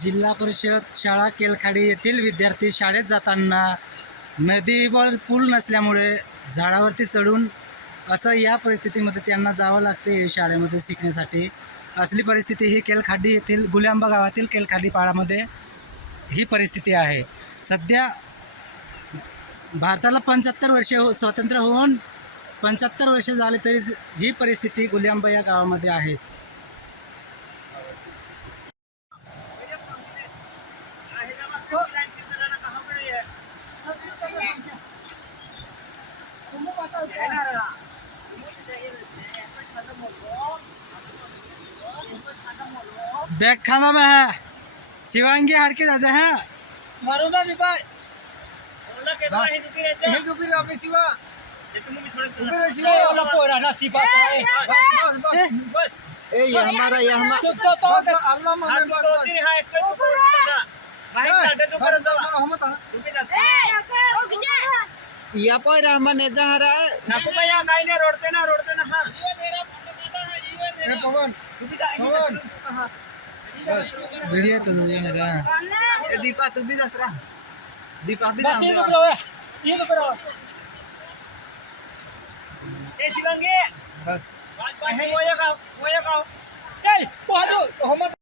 जिल्हा परिषद शाळा केलखाडी येथील विद्यार्थी शाळेत जाताना नदीवर पूल नसल्यामुळे झाडावरती चढून असं या परिस्थितीमध्ये त्यांना जावं लागते शाळेमध्ये शिकण्यासाठी। असली परिस्थिती ही केलखाडी येथील गुल्यांबा गावातील केलखाडी पाडामध्ये ही परिस्थिती आहे। सध्या भारताला 75 वर्षे स्वातंत्र्य होऊन 75 वर्ष झाले तरी ही परिस्थिती गुल्यांबा या गावामध्ये आहे। बैग खाना में है शिवांगी हार के दादा है मारूंगा दीपाय हे दुपरी आपले शिवा दुपरी शिवा वाला पोरा ना शिवा बस ये हमारा तो अल्लाह में तो तेरी है इसका भाई काटे तो पर हम या पर रहमान ने जहरा नको भैया नहीं ने रोडते ना हां ये मेरा पता है ये पवन पवन बस वीडियो तो जो है ना ये दीपा तू भी जात रहा दीपा भी जा ये तो करो ए शिवंगी बस वो ये का ए बहुत हम